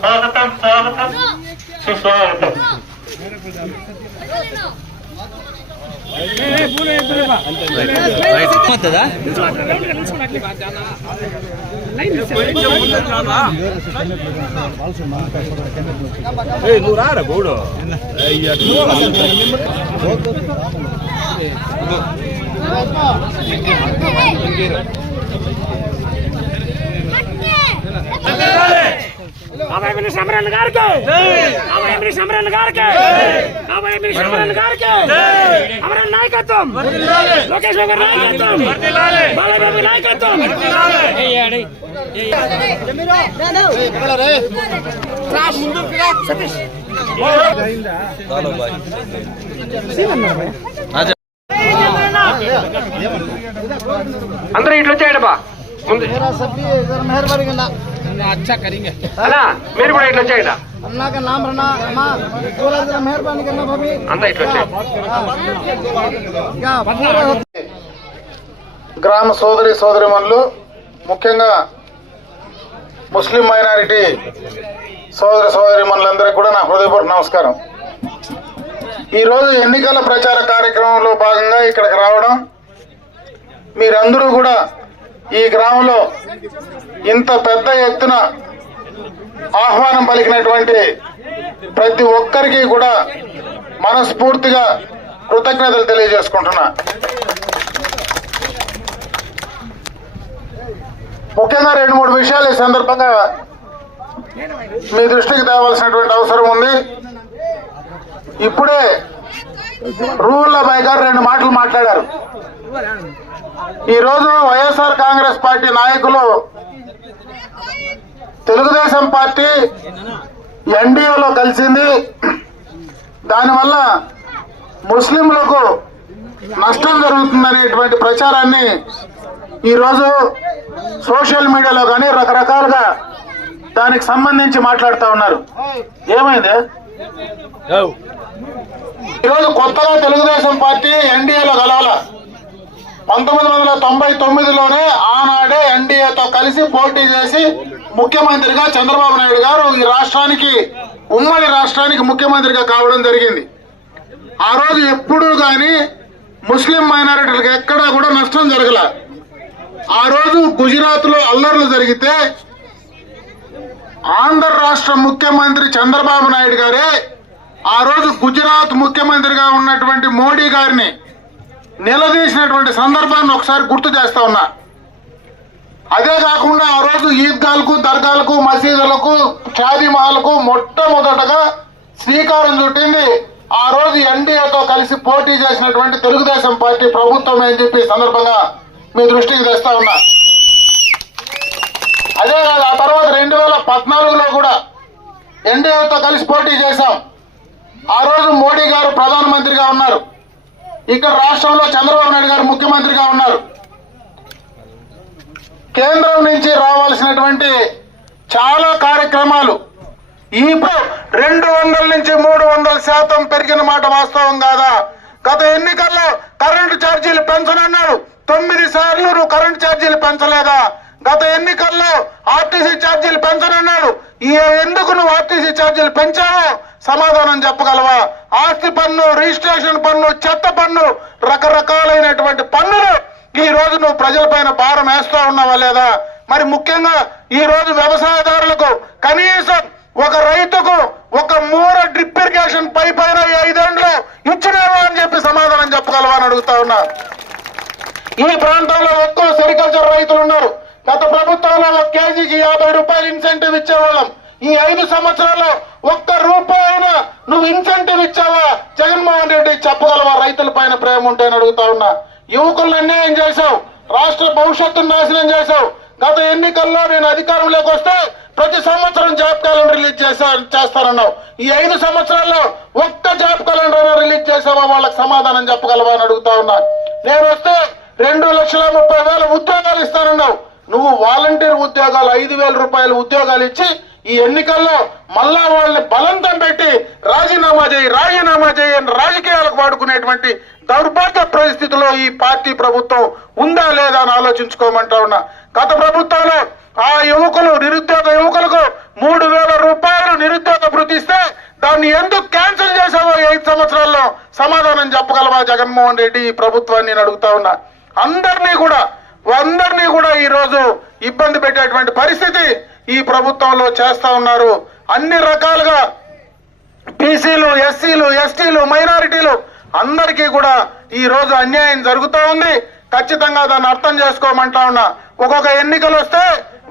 స్వాగతం స్వాగతం. సుస్వాగతం. నువ్వు రారా గౌడు. అభయమిని సమరన్ గారికి. అభయమిని సమరన్ గారికి. అభయమిని సమరన్ గారికి. అమరన్ నాయకత్వం. లోకేష్ బాబు నాయకత్వం. బాలబాబు నాయకత్వం. అందరూ ఇట్లా వచ్చేయండి బా. ముందు. मेरा सभी जरा मेहरबानी करना అలా మీరు కూడా ఇట్లా వచ్చేయండి अल्लाह का नाम रहना अम्मा थोड़ा जरा मेहरबानी करना भाभी అంతా ఇట్లా వచ్చేయండి क्या पूरा గ్రామ సోదరి సోదరిమణులు ముఖ్యంగా ముస్లిం మైనారిటీ సోదర సోదరిమణులందరికీ కూడా నా హృదయపూర్వక నమస్కారం ఈరోజు ఎన్నికల ప్రచార కార్యక్రమంలో భాగంగా ఇక్కడికి రావడం మీరందరూ కూడా ఈ గ్రామంలో ఇంత పెద్ద ఎత్తున ఆహ్వానం పలికినటువంటి ప్రతి ఒక్కరికి కూడా మనస్ఫూర్తిగా కృతజ్ఞతలు తెలియజేసుకుంటున్నా. ముఖ్యంగా రెండు మూడు విషయాలు ఈ సందర్భంగా మీ దృష్టికి తేవాల్సినటువంటి అవసరం ఉంది. ఇప్పుడే రూల్ అబ్బాయి గారు రెండు మాటలు మాట్లాడారు. ఈ రోజు వైఎస్ఆర్ కాంగ్రెస్ పార్టీ నాయకులు తెలుగుదేశం పార్టీ ఎన్డీఏలో కలిసింది. దానివల్ల ముస్లింలకు నష్టం జరుగుతుందనేటువంటి ప్రచారాన్ని ఈరోజు సోషల్ మీడియాలో కానీ రకరకాలుగా దానికి సంబంధించి మాట్లాడుతూ ఉన్నారు. ఏమైంది? ఈరోజు కొత్తగా తెలుగుదేశం పార్టీ ఎన్డీఏలో కలవాల? పంతొమ్మిది వందల తొంభై తొమ్మిదిలోనే ఆనాడే ఎన్డీఏతో కలిసి పోటీ చేసి ముఖ్యమంత్రిగా చంద్రబాబు నాయుడు గారు ఈ రాష్ట్రానికి ఉమ్మడి రాష్ట్రానికి ముఖ్యమంత్రిగా కావడం జరిగింది. ఆ రోజు ఎప్పుడూ కానీ ముస్లిం మైనారిటీలకు ఎక్కడా కూడా నష్టం జరగల. ఆ రోజు గుజరాత్లో అల్లర్లు జరిగితే ఆంధ్ర రాష్ట్ర ముఖ్యమంత్రి చంద్రబాబు నాయుడు గారే ఆ రోజు గుజరాత్ ముఖ్యమంత్రిగా ఉన్నటువంటి మోడీ గారిని నిలదీసినటువంటి సందర్భాన్ని ఒకసారి గుర్తు చేస్తా ఉన్నా. అదే కాకుండా ఆ రోజు ఈద్గాలకు దర్గాలకు మసీదులకు షాదీ మహల్కు మొట్టమొదటగా శ్రీకారం చుట్టింది. ఆ రోజు ఎన్డీఏతో కలిసి పోటీ చేసినటువంటి తెలుగుదేశం పార్టీ ప్రభుత్వం అని చెప్పి సందర్భంగా మీ దృష్టికి తెస్తా ఉన్నా. అదే కాదు ఆ తర్వాత రెండు వేల పద్నాలుగులో కూడా ఎన్డీఏతో కలిసి పోటీ చేశాం. ఆ రోజు మోడీ గారు ప్రధానమంత్రిగా ఉన్నారు. ఇక్కడ రాష్ట్రంలో చంద్రబాబు నాయుడు గారు ముఖ్యమంత్రిగా ఉన్నారు. కేంద్రం నుంచి రావాల్సినటువంటి చాలా కార్యక్రమాలు. ఇప్పుడు రెండు వందల నుంచి మూడు వందల శాతం పెరిగిన మాట వాస్తవం కాదా? గత ఎన్నికల్లో కరెంటు ఛార్జీలు పెంచనన్నాడు తొమ్మిది సార్లు నువ్వు కరెంటు ఛార్జీలు పెంచలేదా? గత ఎన్నికల్లో ఆర్టీసీ ఛార్జీలు పెంచనన్నాడు. ఈ ఎందుకు నువ్వు ఆర్టీసీ ఛార్జీలు పెంచావో సమాధానం చెప్పగలవా? ఆస్తి పన్ను రిజిస్ట్రేషన్ పన్ను చెత్త పన్ను రకరకాలైనటువంటి పన్నులు ఈ రోజు నువ్వు ప్రజలపైన భారం వేస్తా ఉన్నావా లేదా? మరి ముఖ్యంగా ఈ రోజు వ్యవసాయదారులకు కనీసం ఒక రైతుకు ఒక మూర డ్రిప్ ఇరిగేషన్ పైప్ అయినా ఈ ఐదేండ్లు ఇచ్చినావా అని చెప్పి సమాధానం చెప్పగలవా అని అడుగుతా ఉన్నా ఈ ప్రాంతంలో ఎక్కువ సెరికల్చర్ రైతులు ఉన్నారు గత ప్రభుత్వంలో ఒక కేజీకి యాభై రూపాయలు ఇన్సెంటివ్ ఇచ్చేవాళ్ళం ఈ ఐదు సంవత్సరాల్లో ఒక్క రూపాయినా నువ్వు ఇన్సెంటివ్ ఇచ్చావా? జగన్మోహన్ రెడ్డి చెప్పగలవా? రైతుల పైన ప్రేమ ఉంటే అని అడుగుతా ఉన్నా. యువకులను అన్యాయం చేశావు. రాష్ట్ర భవిష్యత్తును నాశనం చేశావు. గత ఎన్నికల్లో నేను అధికారంలోకి వస్తే ప్రతి సంవత్సరం జాబ్ క్యాలెండర్ రిలీజ్ చేశా చేస్తానన్నావు. ఈ ఐదు సంవత్సరాల్లో ఒక్క జాబ్ క్యాలెండర్ రిలీజ్ చేసావా? వాళ్ళకి సమాధానం చెప్పగలవా అని అడుగుతా ఉన్నా. నేను వస్తే రెండు లక్షల ముప్పై వేల ఉద్యోగాలు ఇస్తానన్నావు. నువ్వు వాలంటీర్ ఉద్యోగాలు ఐదు వేల రూపాయల ఉద్యోగాలు ఇచ్చి ఈ ఎన్నికల్లో మళ్ళా వాళ్ళని బలంతం పెట్టి రాజీనామా చేయి రాజీనామా చేయి అని రాజకీయాలకు వాడుకునేటువంటి దౌర్భాగ్య పరిస్థితిలో ఈ పార్టీ ప్రభుత్వం ఉందా లేదా అని ఆలోచించుకోమంటా ఉన్నా. గత ప్రభుత్వంలో ఆ యువకులు నిరుద్యోగ యువకులకు మూడు వేల రూపాయలు నిరుద్యోగ భృతిస్తే దాన్ని ఎందుకు క్యాన్సిల్ చేశావో ఐదు సంవత్సరాల్లో సమాధానం చెప్పగలవా జగన్మోహన్ రెడ్డి ఈ ప్రభుత్వాన్ని అడుగుతా ఉన్నా. అందరినీ కూడా అందరినీ కూడా ఈరోజు ఇబ్బంది పెట్టేటువంటి పరిస్థితి ఈ ప్రభుత్వంలో చేస్తా ఉన్నారు. అన్ని రకాలుగా బీసీలు ఎస్సీలు ఎస్టీలు మైనారిటీలు అందరికీ కూడా ఈ రోజు అన్యాయం జరుగుతూ ఉంది. ఖచ్చితంగా దాన్ని అర్థం చేసుకోమంటా ఉన్నా. ఒక్కొక్క ఎన్నికలు వస్తే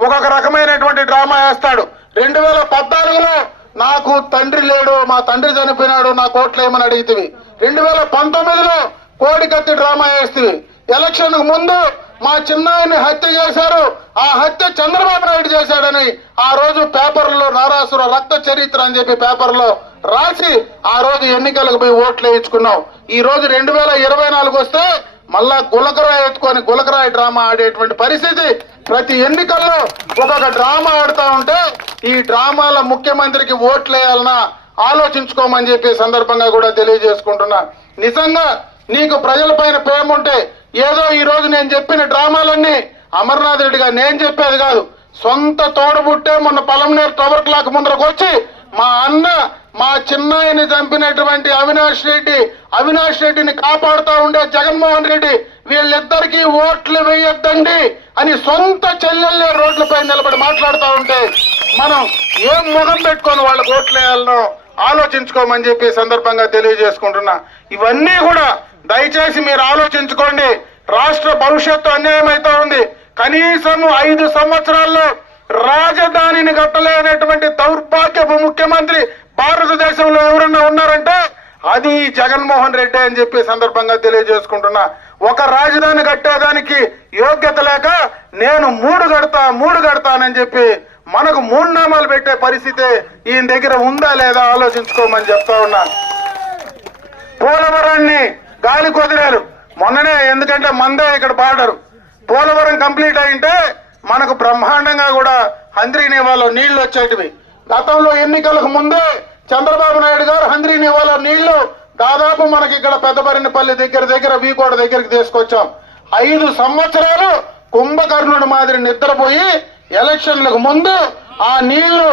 ఒక్కొక్క రకమైనటువంటి డ్రామా వేస్తాడు. రెండు వేల పద్నాలుగులో నాకు తండ్రి లేడు మా తండ్రి చనిపోయినాడు నా కోట్లు ఏమని అడిగితే రెండు వేల పంతొమ్మిదిలో కోడికత్తి డ్రామా వేస్తుంది ఎలక్షన్ ముందు మా చిన్నాయన్ని హత్య చేశారు. ఆ హత్య చంద్రబాబు నాయుడు చేశాడని ఆ రోజు పేపర్లో నారాసుర రక్త చరిత్ర అని చెప్పి పేపర్లో రాసి ఆ రోజు ఎన్నికలకు పోయి ఓట్లు వేయించుకున్నాం. ఈ రోజు రెండు వేల ఇరవై నాలుగు వస్తే మళ్ళా గులకరాయి ఎత్తుకొని గులకరాయి డ్రామా ఆడేటువంటి పరిస్థితి. ప్రతి ఎన్నికల్లో ఒక్కొక్క డ్రామా ఆడుతూ ఉంటే ఈ డ్రామాల ముఖ్యమంత్రికి ఓట్లు వేయాలన్నా ఆలోచించుకోమని చెప్పి సందర్భంగా కూడా తెలియజేసుకుంటున్నా. నిజంగా నీకు ప్రజల పైన ప్రేమ ఉంటే ఏదో ఈ రోజు నేను చెప్పిన డ్రామాలన్నీ అమర్నాథ్ రెడ్డి గారు నేను చెప్పేది కాదు. సొంత తోడబుట్టే మొన్న పలంనేరు టవర్ క్లాక్ ముందరకు వచ్చి మా అన్న మా చిన్నాయని చంపినటువంటి అవినాష్ రెడ్డి అవినాష్ రెడ్డిని కాపాడుతూ ఉండే జగన్మోహన్ రెడ్డి వీళ్ళిద్దరికీ ఓట్లు వేయొద్దండి అని సొంత చెల్లెళ్ళే రోడ్లపై నిలబడి మాట్లాడుతూ ఉంటే మనం ఏం ముఖం పెట్టుకొని వాళ్ళకి ఓట్లు వేయాలనో ఆలోచించుకోమని చెప్పి సందర్భంగా తెలియజేసుకుంటున్నా. ఇవన్నీ కూడా దయచేసి మీరు ఆలోచించుకోండి. రాష్ట్ర భవిష్యత్తు అన్యాయం ఉంది. కనీసం ఐదు సంవత్సరాల్లో రాజధానిని కట్టలేనటువంటి దౌర్భాగ్యపు ముఖ్యమంత్రి భారతదేశంలో ఎవరన్నా ఉన్నారంటే అది జగన్మోహన్ రెడ్డి అని చెప్పి సందర్భంగా తెలియజేసుకుంటున్నా. ఒక రాజధాని కట్టేదానికి యోగ్యత లేక నేను మూడు కడతా మూడు కడతానని చెప్పి మనకు మూడు నామాలు పెట్టే పరిస్థితి ఈయన దగ్గర ఉందా లేదా ఆలోచించుకోమని చెప్తా ఉన్నా. పోలవరాన్ని గాలి కుదిరారు. మొన్ననే ఎందుకంటే మందే ఇక్కడ పాడారు. పోలవరం కంప్లీట్ అయింటే మనకు బ్రహ్మాండంగా కూడా హంద్రీ నేవాలో నీళ్ళు వచ్చేటివి. గతంలో ఎన్నికలకు ముందే చంద్రబాబు నాయుడు గారు హంద్రీ నేవాలో నీళ్ళు దాదాపు మనకి ఇక్కడ పెద్దపరినిపల్లి దగ్గర దగ్గర వీకోట దగ్గరికి తీసుకొచ్చాం. ఐదు సంవత్సరాలు కుంభకర్ణుడి మాదిరి నిద్రపోయి ఎలక్షన్లకు ముందు ఆ నీళ్ళు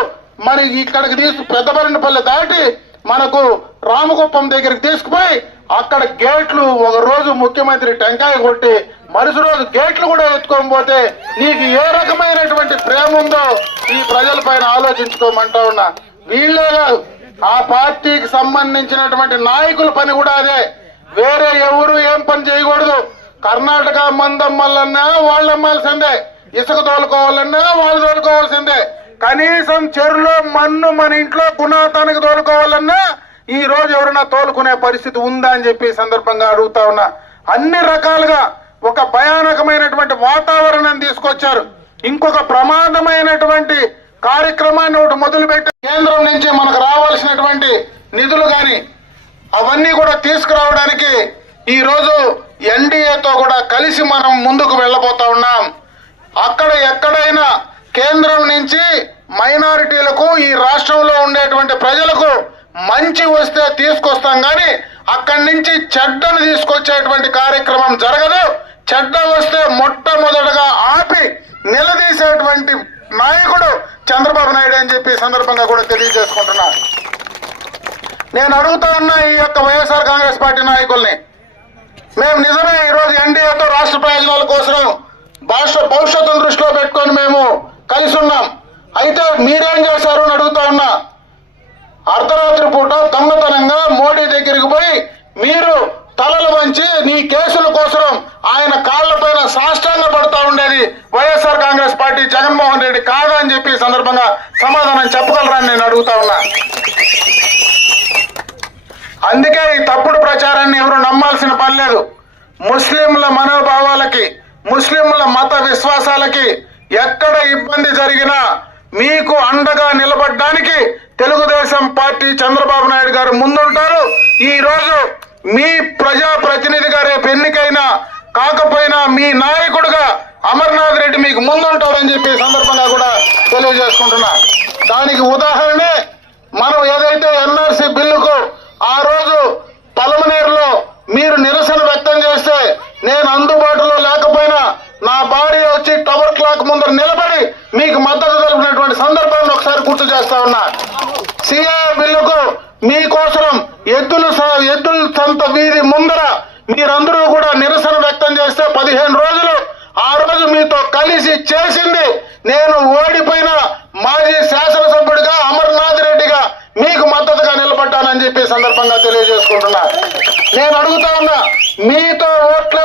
మనకి ఇక్కడికి తీసుకు పెద్దబరినపల్లి దాటి మనకు రామకుప్పం దగ్గరికి తీసుకుపోయి అక్కడ గేట్లు ఒక రోజు ముఖ్యమంత్రి టెంకాయ కొట్టి మరుసటి రోజు గేట్లు కూడా ఎత్తుకొని పోతే నీకు ఏ రకమైనటువంటి ప్రేమ ఉందో ఈ ప్రజల పైన ఆలోచించుకోమంటా ఉన్నా. వీళ్ళే కాదు ఆ పార్టీకి సంబంధించినటువంటి నాయకుల పని కూడా అదే. వేరే ఎవరు ఏం పని చేయకూడదు. కర్ణాటక మందమ్మలన్నా వల్లన్నా వాళ్ళు అమ్మాల్సిందే. ఇసుక తోలుకోవాలన్నా వాళ్ళు తోలుకోవాల్సిందే. కనీసం చెరులో మన్ను మన ఇంట్లో గుణాతానికి తోలుకోవాలన్నా ఈ రోజు ఎవరైనా తోలుకునే పరిస్థితి ఉందా అని చెప్పి సందర్భంగా అడుగుతా ఉన్నా. అన్ని రకాలుగా ఒక భయానకమైనటువంటి వాతావరణం తీసుకొచ్చారు. ఇంకొక ప్రమాదమైనటువంటి కార్యక్రమాన్ని ఒకటి మొదలుపెట్టి కేంద్రం నుంచి మనకు రావాల్సినటువంటి నిధులు గాని అవన్నీ కూడా తీసుకురావడానికి ఈ రోజు ఎన్డీఏతో కూడా కలిసి మనం ముందుకు వెళ్ళబోతా ఉన్నాం. అక్కడ ఎక్కడైనా కేంద్రం నుంచి మైనారిటీలకు ఈ రాష్ట్రంలో ఉండేటువంటి ప్రజలకు మంచి వస్తే తీసుకొస్తాం కానీ అక్కడి నుంచి చెడ్డను తీసుకొచ్చేటువంటి కార్యక్రమం జరగదు. చెడ్డ వస్తే మొట్టమొదటగా ఆపి నిలదీసేటువంటి నాయకుడు చంద్రబాబు నాయుడు అని చెప్పి సందర్భంగా కూడా తెలియజేసుకుంటున్నా. నేను అడుగుతా ఉన్నా ఈ యొక్క వైఎస్ఆర్ కాంగ్రెస్ పార్టీ నాయకుల్ని. మేము నిజమే ఈరోజు ఎన్డీఏతో రాష్ట్ర ప్రయోజనాల కోసం రాష్ట్ర భవిష్యత్తును దృష్టిలో పెట్టుకొని మేము కలిసి ఉన్నాం. అయితే మీరేం చేశారు అని అడుగుతా ఉన్నా. అర్ధరాత్రి పూట దొంగతనంగా మోడీ దగ్గరికి పోయి మీరు తలలు వంచి నీ కేసుల కోసం ఆయన కాళ్ళపైన సాష్టాంగ పడతా ఉండేది వైఎస్ఆర్ కాంగ్రెస్ పార్టీ జగన్మోహన్ రెడ్డి కాదా అని చెప్పి సందర్భంగా సమాధానం చెప్పగలరని నేను అడుగుతా ఉన్నా. అందుకే ఈ తప్పుడు ప్రచారాన్ని ఎవరు నమ్మాల్సిన పని లేదు. ముస్లింల మనోభావాలకి ముస్లింల మత విశ్వాసాలకి ఎక్కడ ఇబ్బంది జరిగినా మీకు అండగా నిలబడడానికి తెలుగుదేశం పార్టీ చంద్రబాబు నాయుడు గారు ముందుంటారు. ఈరోజు మీ ప్రజా ప్రతినిధిగా రేపు ఎన్నికైనా కాకపోయినా మీ నాయకుడుగా అమర్నాథ్ రెడ్డి మీకు ముందుంటారని చెప్పి సందర్భంగా కూడా తెలియజేసుకుంటున్నా. దానికి ఉదాహరణే మనం ఏదైతే ఎన్ఆర్సీ బిల్లుకు ఆ రోజు పలమనేరులో మీరు నిరసన వ్యక్తం చేస్తే నేను అందుబాటులో లేకపోయినా నా భార్య వచ్చి టవర్ క్లాక్ ముందర నిలబడి మీకు చేస్తా ఉన్నా. సిఆర్ బిల్లుకు మీకోసం ఎద్దులు ఎద్దుల సంత వీధి ముందర మీరందరూ కూడా నిరసన వ్యక్తం చేస్తే పదిహేను రోజులు ఆ రోజు మీతో కలిసి చేసింది నేను ఓడిపోయిన మాజీ శాసనసభ్యుడిగా అమర్నాథ్ రెడ్డిగా మీకు మద్దతుగా నిలబడ్డానని చెప్పి సందర్భంగా తెలియజేసుకుంటున్నా. నేను అడుగుతా ఉన్నా మీతో ఓట్లే